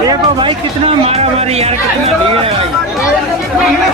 देखो भाई कितना मारा मारी यार, कितना भीड़ है भाई।